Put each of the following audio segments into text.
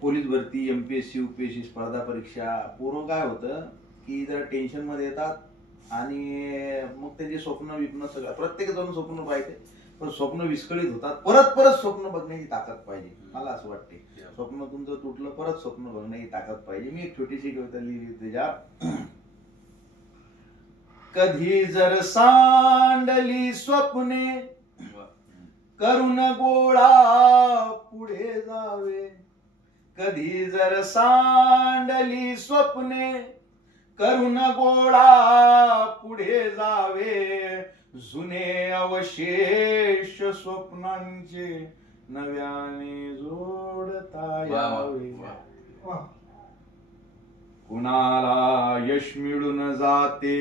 Police भरती, MPSC, UPSC स्पर्धा परीक्षा पूर्ण काय होतं की जरा टेन्शन मध्ये येतात आणि मग त्यांचे स्वप्न विप्न सगळं प्रत्येक जण स्वप्न पाहिजे, पण स्वप्न विस्कळीत होतात. परत परत स्वप्न बघण्याची ताकद पाहिजे. मला असं वाटते स्वप्न तुमचं तुटलं, परत स्वप्न बघण्याची ताकद पाहिजे. मी एक छोटीशी कविता लिहिली त्याच्या. कधी जर सांडली स्वप्ने करून गोळा पुढे जावे, कधी जर सांडली स्वप्ने करून गोळा पुढे जावे, जुने अवशेष स्वप्नांचे नव्याने जोडता यावे. कुणाला यश मिळून जाते,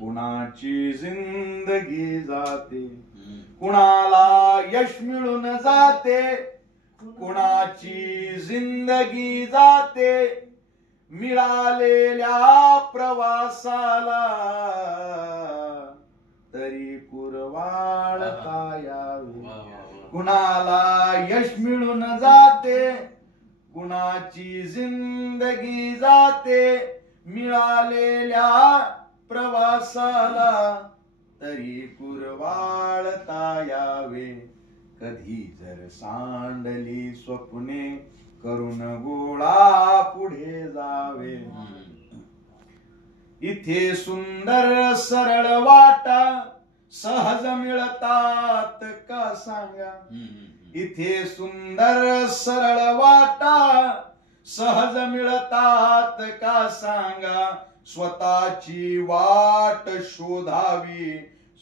कुणाची जिंदगी जाते. कुणाला यश मिळून जाते, कुणाची जिंदगी जाते. मिळालेल्या प्रवासाला तरी कुरवाळता यावे. कुणाला यश मिळून जाते, कुणाची जिंदगी जाते. मिळालेल्या प्रवासाला तरी कुरवाळता यावे. कधी जर सांडली स्वप्ने करून गोळा पुढे जावे. इथे सुंदर सरळ वाटा सहज मिळतात का सांगा. इथे सुंदर सरळ वाटा सहज मिळतात का सांगा. स्वतःची वाट शोधावी,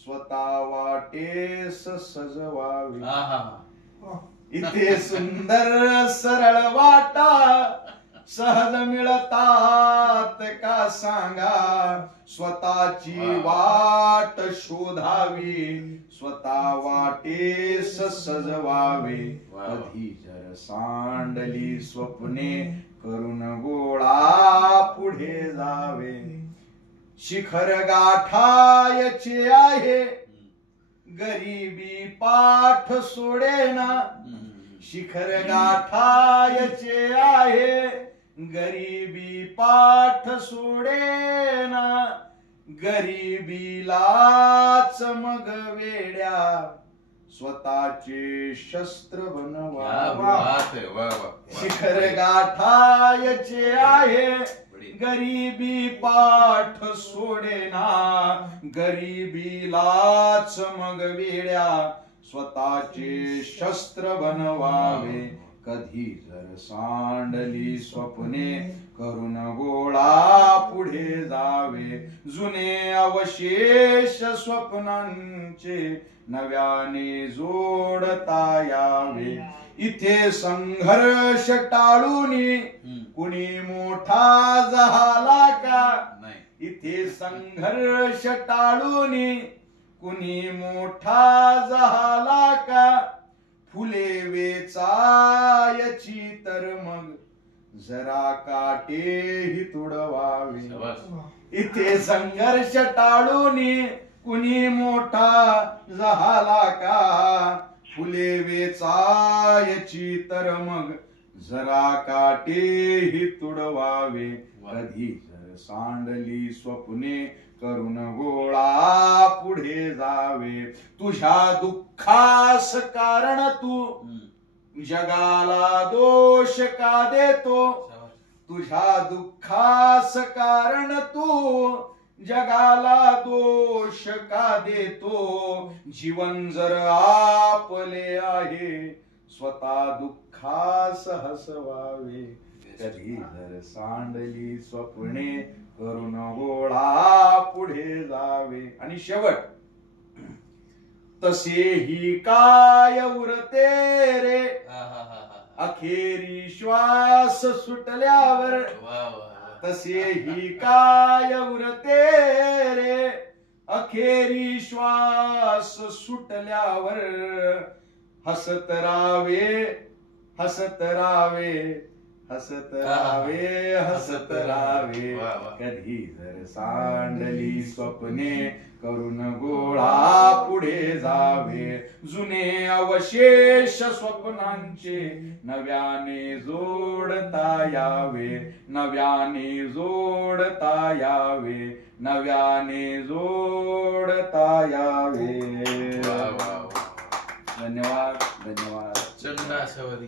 स्वतः वाटेस सजवावी. इथे सुंदर सरळ वाटा सहज मिळतात का सांगा. स्वतःची वाट शोधावी, स्वतः वाटेस सजवावे. कधी जर सांडली स्वप्ने करून गोळा पुढे जावे. शिखर गाठायचे आहे, गरिबी पाठ सोडेना. शिखर गाठायचे आहे, गरिबी पाठ सोडेना. गरिबीलाच मग वेड्या स्वतःचे शस्त्र बनवा. शिखर गाठायचे आहे, गरिबी पाठ सोडेना. गरिबीलाच मग वेड्या स्वतःचे शस्त्र बनवावे. कधी जर सांडली स्वप्ने करून गोळा पुढे जावे. जुने अवशेष स्वप्नांचे नव्याने जोडता यावे. इथे संघर्ष टाळून कुणी मोठा झाला का. इथे संघर्ष टाळून कुणी मोठा झाला का. फुले वेचायची तर मग जरा काटेही तुडवावे. इथे संघर्ष टाळून कुणी मोठा झाला का. फुले वेचायची तर मग जरा काटेही तुडवावे. कधी जर सांडली स्वप्ने करून गोळा पुढे जावे. तुझ्या दुःखास कारण तू जगाला दोष का देतो. तुझ्या दुःखास कारण तू जगाला दोष का देतो. जीवन जर आपले आहे, स्वतः दुःखास हसवावे. कधी जर सांडली स्वप्ने करून गोळा पुढे जावे. आणि शेवट, तसेही काय उरते रे अखेरी श्वास सुटल्यावर. तसेही काय उरते रे अखेरी श्वास सुटल्यावर. हसत राहावे, हसत राहावे, हसत राहावे, हसत राहावे. कधी जर सांडली स्वप्ने करून गोळा पुढे जावे, जुने अवशेष स्वप्नांचे नव्याने जोडता यावे, नव्याने जोडता यावे, नव्याने जोडता यावे. धन्यवाद धन्यवाद. चंदा सवारी